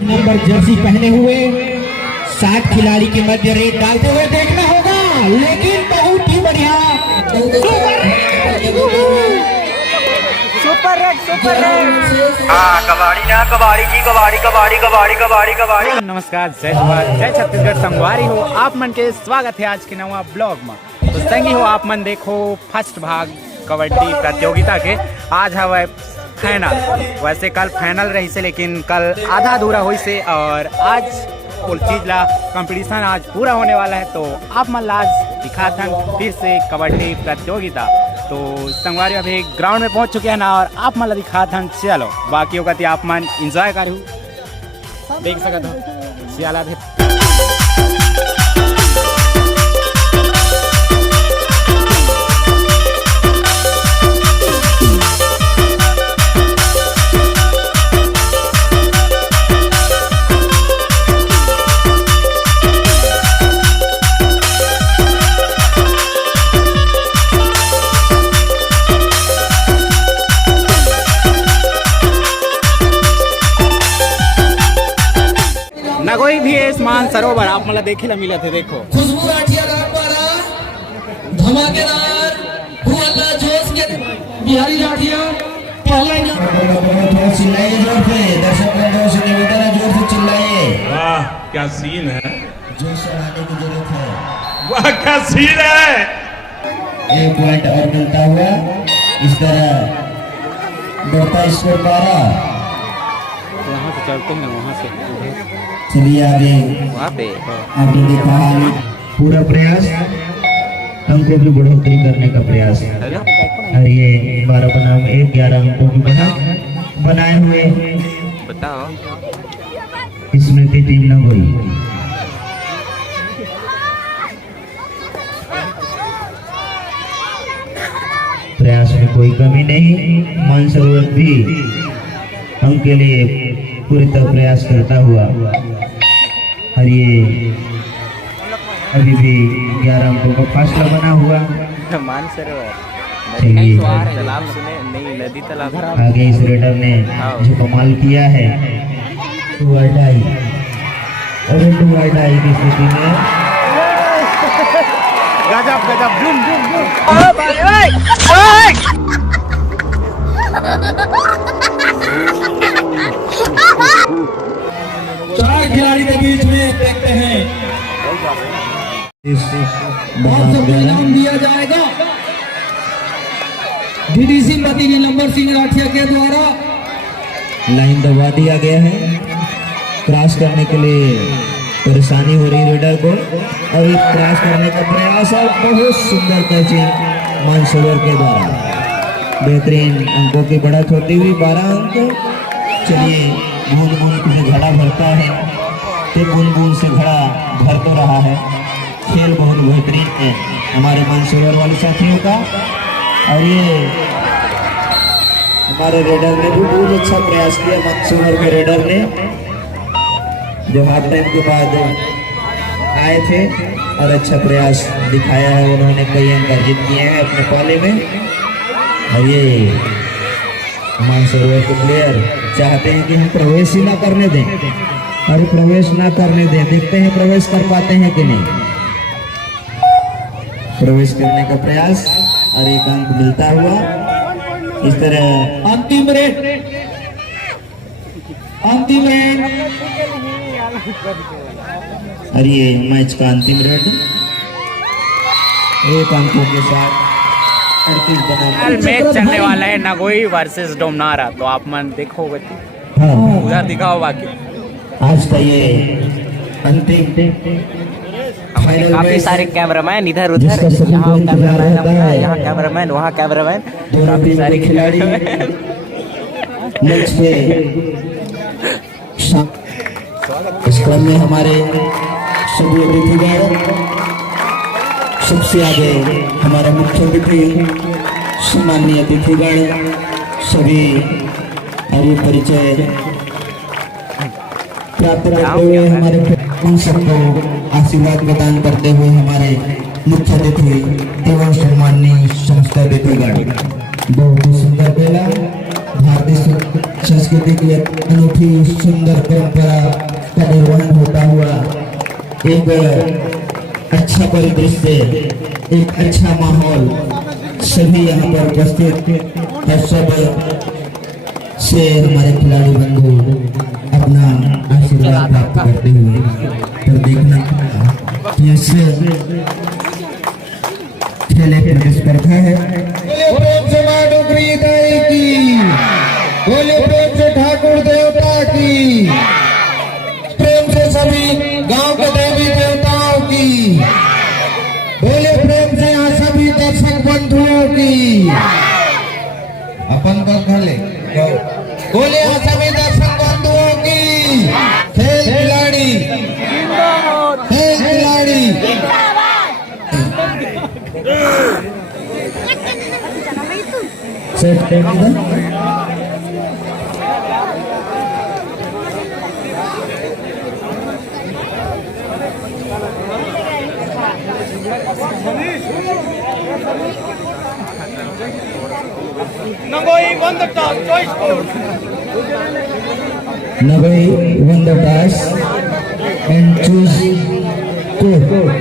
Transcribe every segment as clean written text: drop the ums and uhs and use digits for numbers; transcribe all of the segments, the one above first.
Number Jersey पहने हुए 60 खिलाड़ी के मध्य रेड डालते हुए देखना होगा, लेकिन बहुत ही बढ़िया सुपर रेड कबाड़ी ना कबाड़ी जी कबाड़ी कबाड़ी कबाड़ी कबाड़ी कबाड़ी। नमस्कार, जय जवाहर, जय छत्तीसगढ़। संगवारी हो आप मन के स्वागत है आज के नवा ब्लॉग में। तो संगी हो आप मन देखो फर्स्ट भाग कबड्डी प्रतियोगिता के। आज हवा फाइनल, वैसे कल फाइनल रही से लेकिन कल आधा अधूरा हुई से, और आज कुल चीज ला कंपटीशन आज पूरा होने वाला है। तो आप मन आज दिखा था फिर से कबड्डी प्रतियोगिता। तो संगवारी अभी ग्राउंड में पहुंच चुके हैं ना, और आप मन दिखा था। चलो बाकी होगा आप मन इंजॉय करूँ, देख सकते हो सियाला भी। कोई भी मान सरोवर आप मतलब देखे ला मिला थे। देखो खुशबू राठिया धमाकेदार जोश के बिहारी राठिया चिल्लाइए जोर से, दर्शक जोर से निवेदन है, जोर से चिल्लाइए। वाह क्या सीन है, जोश बढ़ाने की जरूरत है। वाह क्या सीन है। एक पॉइंट और मिलता हुआ इस तरह बढ़ता स्कोर 12। वहाँ से चलते हैं, वहाँ से चलिए आगे वहाँ पे आपने देखा पूरा प्रयास अंकों की बढ़ोतरी करने का प्रयास है, और ये 12 बनाम 1 11 अंकों की बनाए हुए बताओ स्मृति टीम नगोई। प्रयास में कोई कमी नहीं, मानसरोवर भी अंक के लिए पूरी तरह प्रयास करता हुआ, और ये अभी भी 11 अंकों का फासला बना हुआ। मानसरोवर चलिए तालाब सुने नहीं, नदी तालाब। आगे इस रेडर ने जो कमाल किया है, टू वाइडाई की स्थिति में गजब गजब जूम जूम जूम। चार खिलाड़ी के बीच में देखते हैं बहुत सब इनाम दिया जाएगा। डीडीसी मती नीलंबर सिंह राठिया के द्वारा लाइन दबा दिया गया है। क्रॉस करने के लिए परेशानी हो रही रेडर को, और क्रॉस करने का प्रयास है। बहुत सुंदर कैचिंग मानसरोवर के द्वारा, बेहतरीन अंकों की बढ़त होती हुई 12 अंक। चलिए बूंद बूंद से घड़ा भरता है, तो बूंद बूंद से घड़ा भर तो रहा है। खेल बहुत बेहतरीन है हमारे मानसरोवर वाले साथियों का, और ये हमारे रेडर ने भी बहुत अच्छा प्रयास किया। मानसरोवर के रेडर ने जो हाफ टाइम के बाद आए थे और अच्छा प्रयास दिखाया है, उन्होंने कई अंक अर्जित किए हैं अपने पाले में। और ये मानसरोवर के प्लेयर चाहते हैं कि हम प्रवेश ही ना करने दें, और प्रवेश ना करने दें। देखते हैं प्रवेश कर पाते हैं कि नहीं। प्रवेश करने का प्रयास और एक अंक मिलता हुआ इस तरह अंतिम रेड और ये मैच का अंतिम रेड 1 अंकों के साथ 38 बनाम। मैच चलने वाला है नगोई वर्सेस डोमनारा। तो आप मन देखोगे, हाँ उधर दिखाओ। बाकी आज का ये अंतिम काफी सारे कैमरामैन इधर उधर, यहाँ कैमरामैन वहाँ कैमरामैन, काफी सारे खिलाड़ी मंच पे। इस क्रम में हमारे सभी अतिथिगण, सबसे आगे हमारा मुख्य अतिथि, सम्माननीय अतिथिगण सभी, और ये परिचय प्राप्त करते हुए हमारे उन सबको आशीर्वाद प्रदान करते हुए हमारे मुख्य अतिथि एवं सम्माननीय संस्था अतिथिगण। बहुत ही सुंदर बेला भारत भारतीय संस्कृति की अनूठी सुंदर परंपरा का निर्वहन होता हुआ एक अच्छा परिदृश्य, एक अच्छा माहौल, सभी यहाँ पर उपस्थित और सब से हमारे खिलाड़ी बंधु अपना आशीर्वाद प्राप्त करते हुए पर देखना इस खेल एक प्रतिस्पर्धा है। प्रेम से मां डुगरी दाई की, बोले प्रेम से ठाकुर देवता की, प्रेम से सभी गांव के देवी देवताओं की, बोले प्रेम से यहाँ सभी दर्शक बंधुओं की। अपन का खले बोले यहाँ सभी दर्शक बंधुओं की। खेल खिलाड़ी, खेल खिलाड़ी। Set Nangoi won the toss, choice score. Nagoi won the toss and choose score.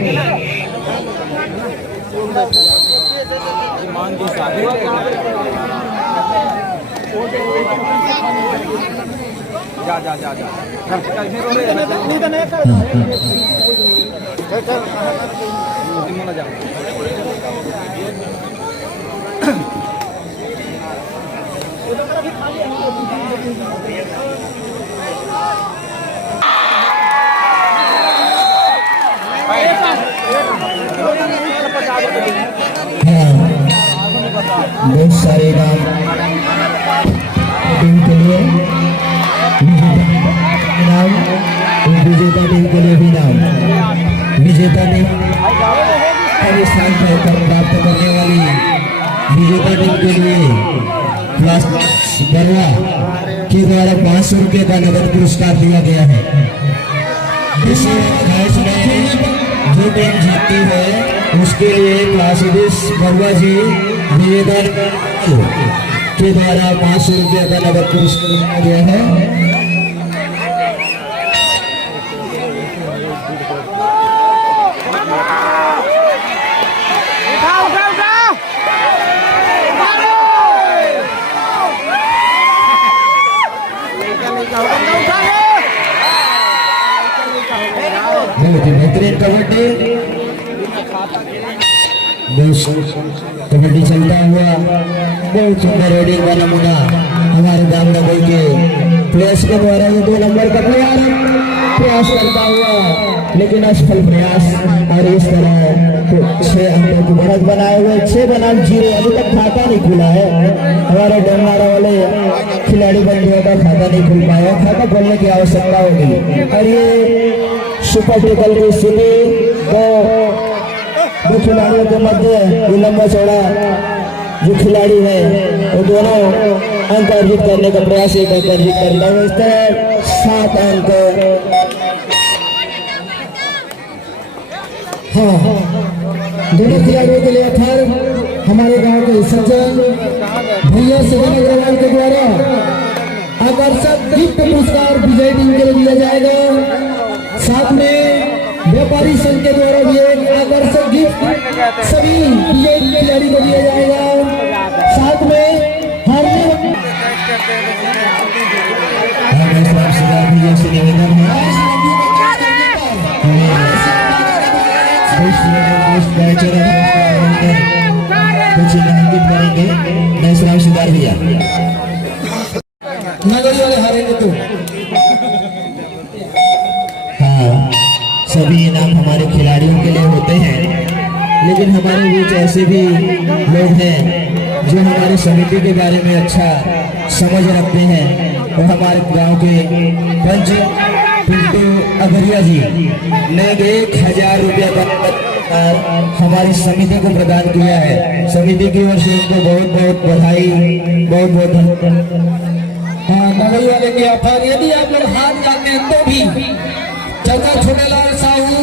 बहुत सारे नाम टीम के लिए, नाम विजेता टीम के लिए भी नाम, विजेता टीम स्थान प्राप्त करने वाली विजेता टीम के लिए क्लास बरुआ के द्वारा 500 रुपये का नगद पुरस्कार दिया गया है। इस मैच में जो टीम जीतती है उसके लिए क्लास बरुआ जी विजेता के द्वारा 500 रुपये का नगद पुरस्कार दिया गया है। बहुत ही बेहतरीन कबड्डी, कबड्डी चलता हुआ बहुत सुंदर रेडिंग का नमूना हमारे गांव नगर के प्लेयर्स के द्वारा ये 2 नंबर का प्रयास करता हुआ लेकिन असफल प्रयास। और इस तरह 6 अंकों की बढ़त बनाए हुए 6 बनाम 0 अभी तक खाता नहीं खुला है। हमारे डोमारा वाले खिलाड़ी बंधुओं का खाता नहीं खुल पाया, खाता खोलने की आवश्यकता होगी। और ये सुपर टेकल की स्थिति दो खिलाड़ियों के मध्य ये लंबा चौड़ा जो खिलाड़ी है वो दोनों अंक अर्जित करने का प्रयास एक अंक अर्जित करता है। इस तरह 7 अंक। हाँ, दोनों खिलाड़ियों के लिए थर हमारे गांव के सज्जन भैया सजन अग्रवाल के द्वारा आकर्षक गिफ्ट पुरस्कार विजय टीम के लिए दिया जाएगा। साथ में व्यापारी संघ के द्वारा भी एक आकर्षक गिफ्ट सभी विजय खिलाड़ी को दिया जाएगा। साथ में करेंगे नैसराम सिदार भैया नगरी वाले हारेंगे तो। हाँ, सभी इनाम हमारे खिलाड़ियों के लिए होते हैं, लेकिन हमारे बीच ऐसे भी लोग हैं जो हमारी समिति के बारे में अच्छा समझ रखते हैं। और हमारे गांव के पंच पिंटू अगरिया जी ने 1000 रुपया का हमारी समिति को प्रदान किया है। समिति की ओर से उनको बहुत बहुत बधाई, बहुत बहुत धन्यवाद। हाँ, नगरी वाले के आभार। यदि आप लोग हार जाते हैं तो भी चौका छोटेलाल साहू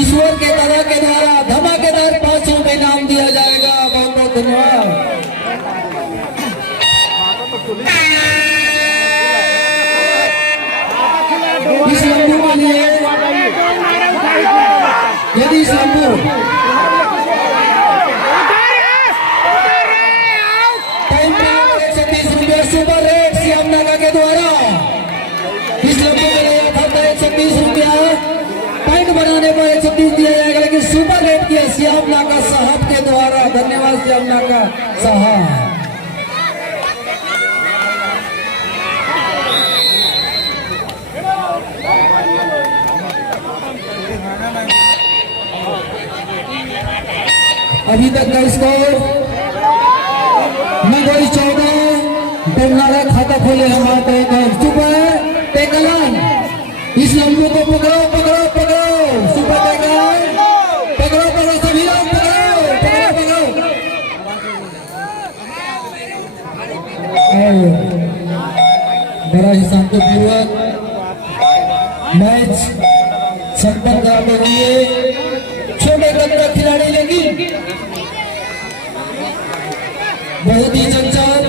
ईश्वर के दादा के द्वारा धमाकेदार 500 रुपये इनाम दिया जाएगा। बहुत बहुत धन्यवाद। लंबू टाइम 130 रुपया सुपर रेट श्याम नागा के द्वारा इस लंबू को लिया था 130 रुपया पॉइंट बनाने पर 130 दिया जाएगा लेकिन सुपर रेट किया श्याम नागा साहब के द्वारा। धन्यवाद श्याम नागा साहब। अभी तक का स्कोर मगोई 14 डोनारा खाता खोले हमारे सुपर टेकलन। इस लंबू को पकड़ो पकड़ो पकड़ो सुपर टेकलन पकड़ो पकड़ो सभी लोग पकड़ो पकड़ो पकड़ो। बड़ा ही शांतिपूर्वक मैच संपन्न कराते हुए छोटे कद का खिलाड़ी लेकिन बहुत ही चंचल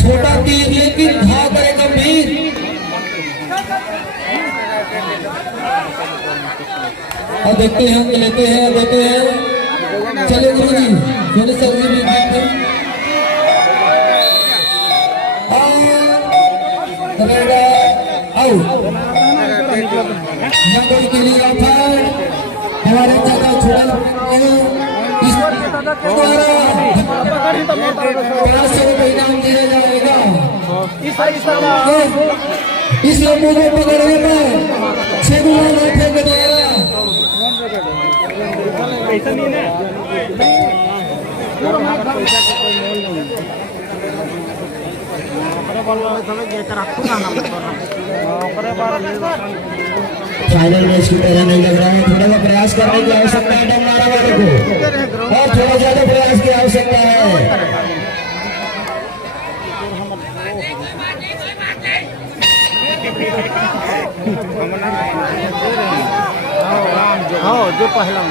छोटा तीर लेकिन घाव करे गंभीर। और देखते हैं हम लेते हैं देते हैं। चले गुरु जी सोने सर जी भी कोई के लिए ऑफर हमारे ज्यादा छोड़ा इनाम दिया जाएगा। इस लंबू को पकड़ने पर 6 लाख के द्वारा फाइनल मैच की तरह नहीं लग रहा है। थोड़ा सा प्रयास करने की आवश्यकता है डोनारा वाले को और थोड़ा ज्यादा प्रयास की आवश्यकता है। जो पहला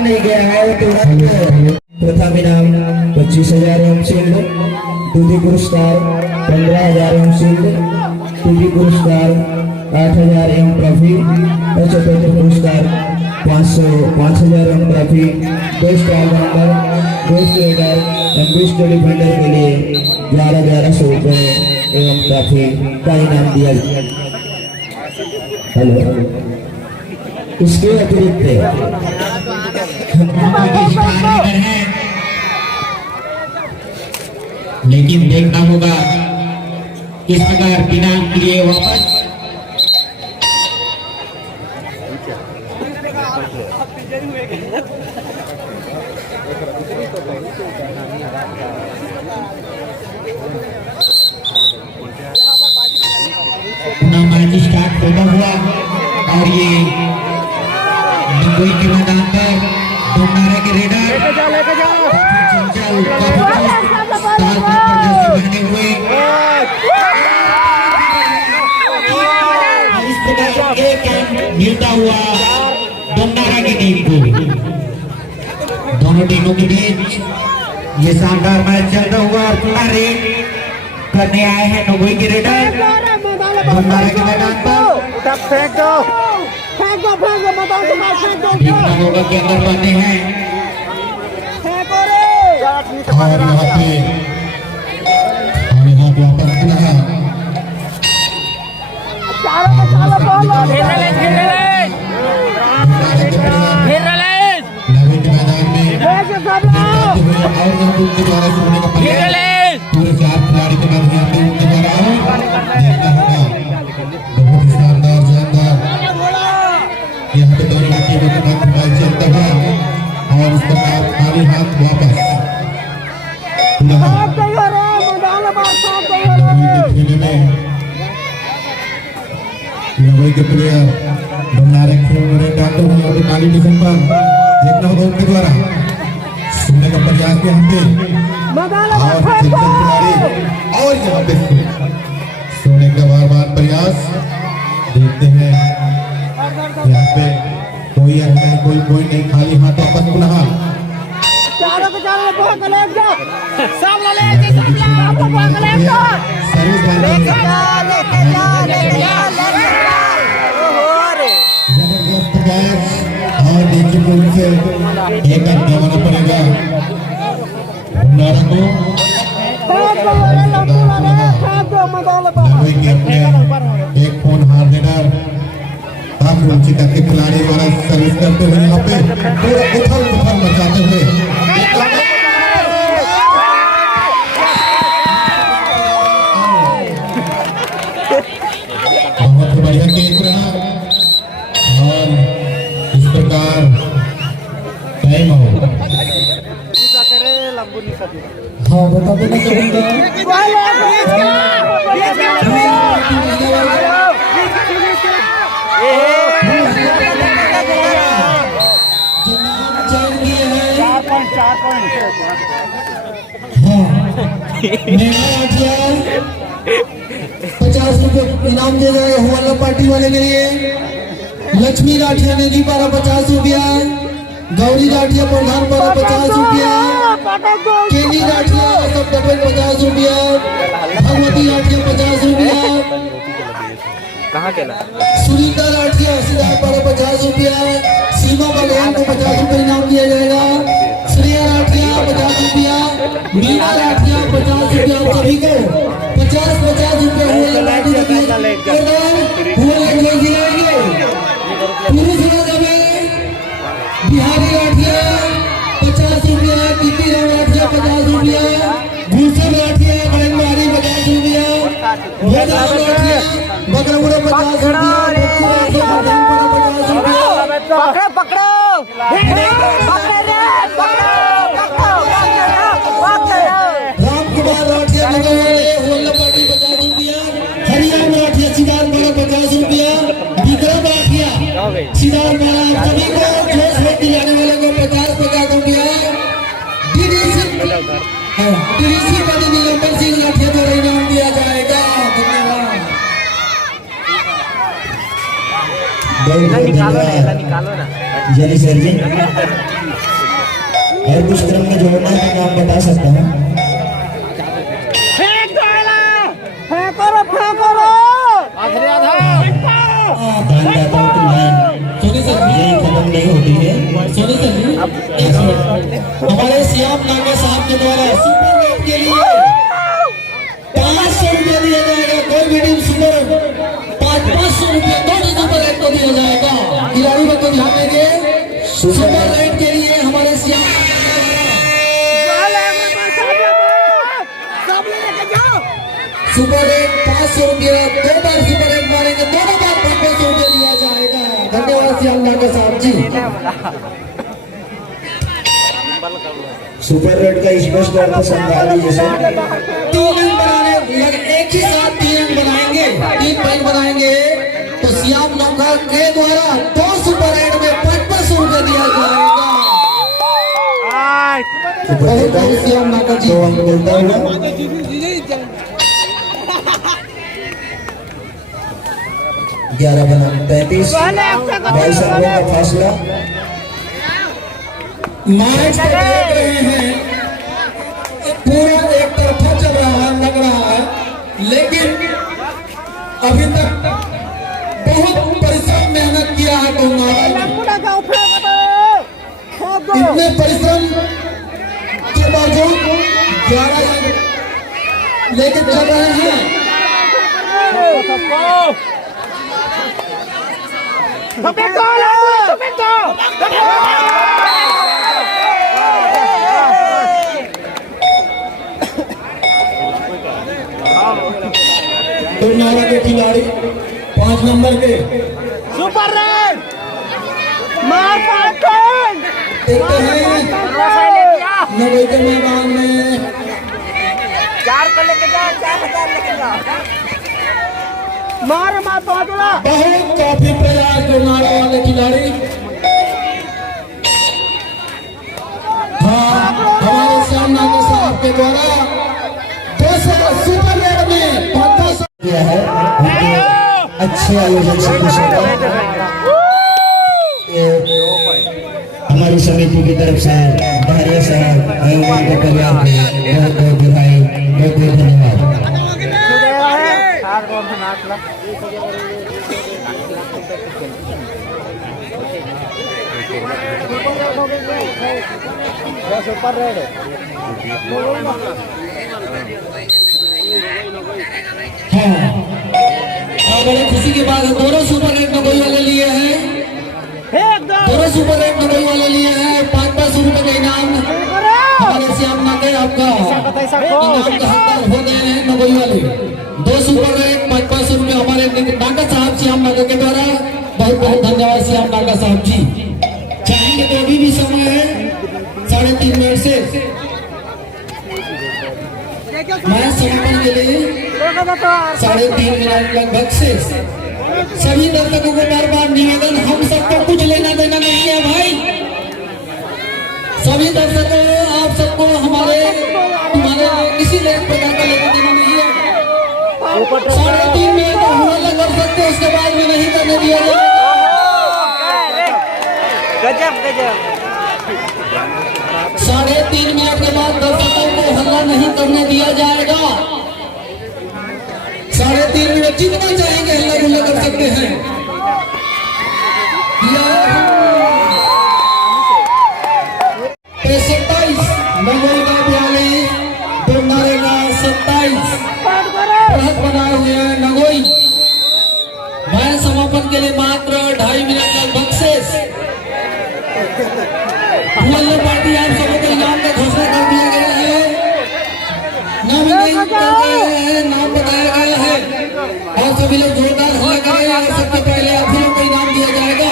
नहीं गया है। प्रथम इनाम 25,000 एवं शील्ड, द्वितीय पुरस्कार 15,000 एवं शील्ड, तृतीय पुरस्कार 8,000 एवं ट्रॉफी और चतुर्थ पुरस्कार 5,000 एवं trophy. Best allrounder, best raider एवं बेस्ट डिफेंडर के लिए 11,1100 रुपये एवं ट्रॉफी का इनाम दिया गया। हेलो, इसके अतिरिक्त लेकिन देखना होगा किस प्रकार इनाम के लिए वापस मैच स्टार्ट होता हुआ और ये मुंबई के मैदान पर डोनारा के रेडर बने हुए इस प्रकार एक मिलता हुआ डोनारा की टीम को। दोनों टीमों के बीच ये शानदार मैच चलता हुआ और पूरा रेड करने आए हैं मुंबई के रेडर डोनारा के मैदान पर। देखना होगा कि अंदर पाते हैं और यहाँ पे वापस लगा नवीन के मैदान में पूरे 4 खिलाड़ी के माध्यम से उनके द्वारा देखना होगा। बहुत ही शानदार यहाँ पे दोनों टीमों के मध्य मैच चलता हुआ और उसके बाद खाली हाथ वापस खेलने में मुंबई के प्लेयर डोनारा खेल डालते हुए और काली डिफेंस पर देखना होगा उनके द्वारा सुनने का प्रयास किया हमने और खिलाड़ी और यहाँ पे सोने का बार प्रयास देखते हैं यहाँ पे कोई नहीं खाली हाथ वापस पुनः चारों के चारों बहुत लेट जाओ सब ले ले सब ले आपको बहुत लेट जाओ सर्विस लेके जा ओहो रे जबरदस्त प्रयास और देखिए कि उनसे एक अंक बनाना पड़ेगा भंडारा को नब्बे गेम में एक फोन हार देना काफी ऊंची करके खिलाड़ी द्वारा सर्विस करते हुए यहाँ पे पूरा उथल पुथल मचाते हुए बहुत ही बढ़िया केस रहा और इस प्रकार टाइम हो हाँ बता देना चाहूँगा ₹50 इनाम दे जाएगा हुआ पार्टी वाले के लिए। लक्ष्मी राठिया ने दी पारा ₹50, गौरी राठिया प्रधान पारा ₹50, केनी राठिया सब डबल ₹50, भगवती राठिया ₹50, कहाँ के ला सुनीता राठिया सीधा पारा ₹50, सीमा बघेल को ₹50 इनाम दिया जाएगा, श्रेया राठिया ₹50, मीना राठिया ₹50, सभी को 50-50 रुपए हुए लाठी गिराएंगे। पुरुष राजा में बिहारी राठिया ₹50, कीर्ति राम राठिया ₹50, गुलशन राठिया बड़नबारी ₹50, वेदांत राठिया बकरमुड़ा ₹50, पकड़ो पकड़ो राम कुमार राठिया पार्टी ₹50, हरियाण राठिया सिद्धार्थ ₹50, विक्रम राठिया सिद्धार्थ सभी को जोश में दिलाने वाले को ₹50, डीडीसी पति नीलंबर सिंह राठिया द्वारा इनाम दिया जाएगा। धन्यवाद निकालो ना जनी सर जी और कुछ क्रम में जोड़ना है तो नाम बता सकता हूँ। दानदाताओं की लाइन यही खत्म नहीं होती है। हमारे श्याम नागा साहब के द्वारा सुपर रेट के लिए ₹500 दिया जाएगा। कोई भी टीम सुपर ₹500 दोनों सुपर रेट को दिया जाएगा। खिलाड़ी को ध्यान देंगे सुपर रेट के लिए हमारे श्याम सुपर रेट ₹500 दो बार सुपर रेट मारेंगे, दोनों बार ₹500 दिया जाएगा। धन्यवाद श्याम नागा साहब जी। सुपर रेड का स्पष्ट अर्थ समझा लीजिए सर। 3 अंक बनाने एक ही साथ 3 अंक बनाएंगे, 3 पॉइंट बनाएंगे तो श्याम नागा के द्वारा 2 सुपर रेट में ₹500 दिया जाएगा। बहुत बहुत श्याम नागा जी 2 अंक मिलता हुआ 11 बनाम 35, 22 अंकों का फासला। मैच को देख रहे हैं पूरा एक तरफा चल रहा है, लग रहा है, लेकिन अभी तक बहुत परिश्रम मेहनत किया है टोनारा ने। इतने परिश्रम के बावजूद 11 अंक लेके चल रहे हैं। टोनारा के खिलाड़ी 5 नंबर के सुपर रेड मार देखते हैं नब्बे के मैदान में 4 को लेके जाओ 4000 लेके जाओ मार पहुंचना बहुत काफी प्रयास टोनारा वाले खिलाड़ी। हाँ हमारे श्याम नागा साहब के द्वारा 200 सुपर रेड में 500 किया है उनके अच्छे आयोजन से खुश होकर। हमारी समिति की तरफ से बहरिया साहब एवं उनके परिवार को बहुत बहुत बधाई, बहुत बहुत धन्यवाद। बड़े खुशी की बात है, दोनों सुपर रेट नगोई वाले लिए हैं, दोनों सुपर रेट नगोई वाले लिए हैं। 500 रुपए का इनाम हमारे श्याम नागे आपका इनाम का हकदार हो गए हैं नगोई वाले। 2 सुपर रेट 500 रुपए हमारे नागा साहब श्याम नागे के द्वारा। बहुत बहुत धन्यवाद श्याम नागा साहब जी। चाहेंगे तो अभी भी समय है 3.5 मिनट से मैं समापन के लिए 3.5 मिनट लगभग से सभी दर्शकों को बार बार निवेदन, हम सबको कुछ लेना देना नहीं है भाई। सभी दर्शकों आप सबको तुम्हारे किसी प्रकार का लेना देना नहीं है। 3.5 मिनट हवाला कर सकते हैं, उसके बाद में नहीं करने दिया जाएगा। गजब गजब। 3.5 मिनट के बाद दर्शकों को हल्ला नहीं करने दिया जाएगा। 3.5 मिनट जितना चाहेंगे हल्ला गुल्ला कर सकते हैं। 27 नगोई का 42 दोनारे का 27 प्रहत बनाए हुए हैं नगोई। मैं समापन के लिए मात्र 2.5 मिनट लगभग शेष। पार्टी आप सबों को इनाम का घोषणा कर दिया गया है, नाम बताया गया है और सभी लोग जोरदार हल्ला करें। और सबसे पहले आप लोगों को इनाम दिया जाएगा।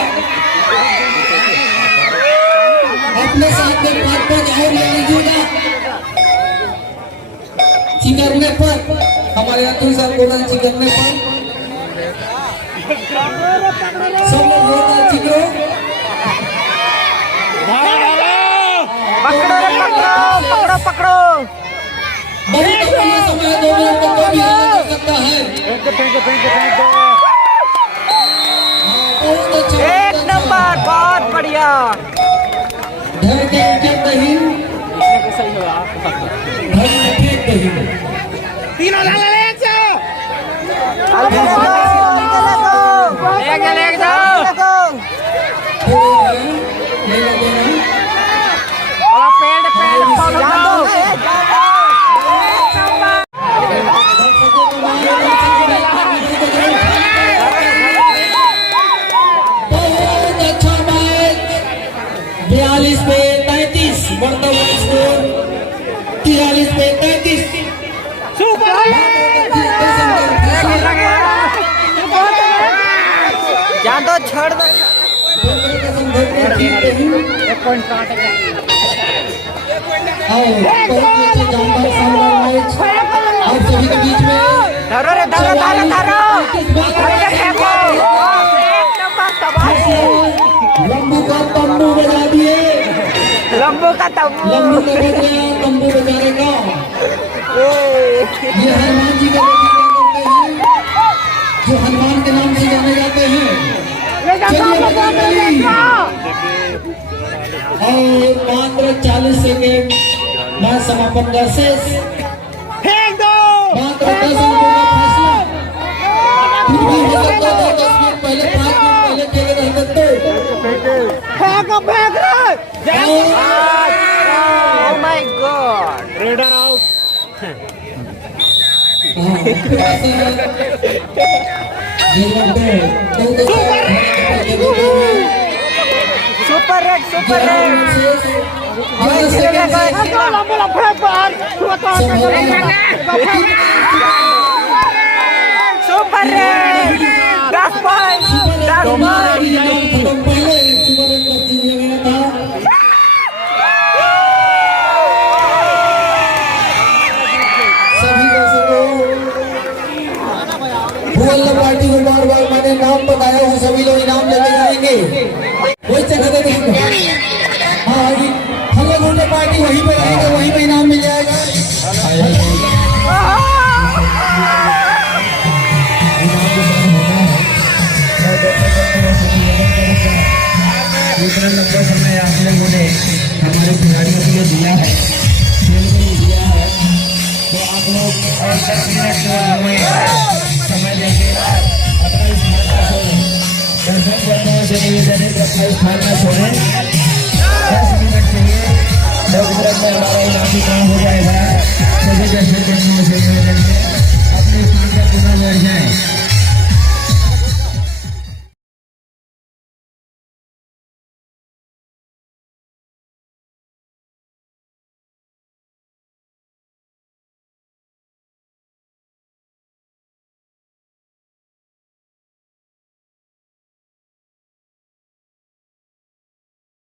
अपने साथ में 5 और ले लीजिएगा चिकरने पर, हमारे अतुल सर बोल रहे चिकरने पर सब लोग जोरदार चिकरो। पकड़ो पकड़ो। बहुत समय 2 मिनट तक कोई भी हल्ला कर सकता है। बहुत अच्छा, एक नंबर, बहुत बढ़िया। घर के उचित नहीं, घर में ठीक नहीं। तीनों ले ले ले जाओ। ले लो और पेड़ फॉलो करो। बहुत अच्छा मैच। 42 पे 33 बढ़ता हुआ स्कोर 43 पे 33। जा दो, छोड़ दो। आप सभी के बीच में धरो रे, धरो धरो धरो। एक नंबर तबाही। लंबू का तंबू बजा दिए। लंबू का तंबू। लंबू का बज गया तंबू बजाने का। ये हनुमान जी का करते हैं, जो हनुमान के नाम से जाने जाते हैं। और मात्र 40 सेकेंड मैं समापन का शेष। मात्र 10 अंकों का फैसला। कुछ भी हो सकता था, 10 मिनट पहले 5 मिनट पहले खेले रह सकते। Oh my God! Raider out. Super red, super red. Super red 10 point. Party को बार बार मैंने नाम बताया, वो सभी लोग इनाम लेके जाएंगे। वही जगह देखेंगे। हाँ जी, हम लोग पार्टी वहीं पे रहेंगे, वहीं पे इनाम मिल जाएगा। इतना लंबा समय आप लोगों ने हमारे खिलाड़ियों के लिए दिया है, खेल के लिए दिया है, तो आप लोग और 10 मिनट समय देंगे अपना स्थान ना छोड़ें। दर्शक बंधुओं से निवेदन है कि अपना स्थान ना छोड़ें। 10 मिनट के लिए में हमारा इनामी काम हो जाएगा। सभी दर्शक बंधुओं से निवेदन है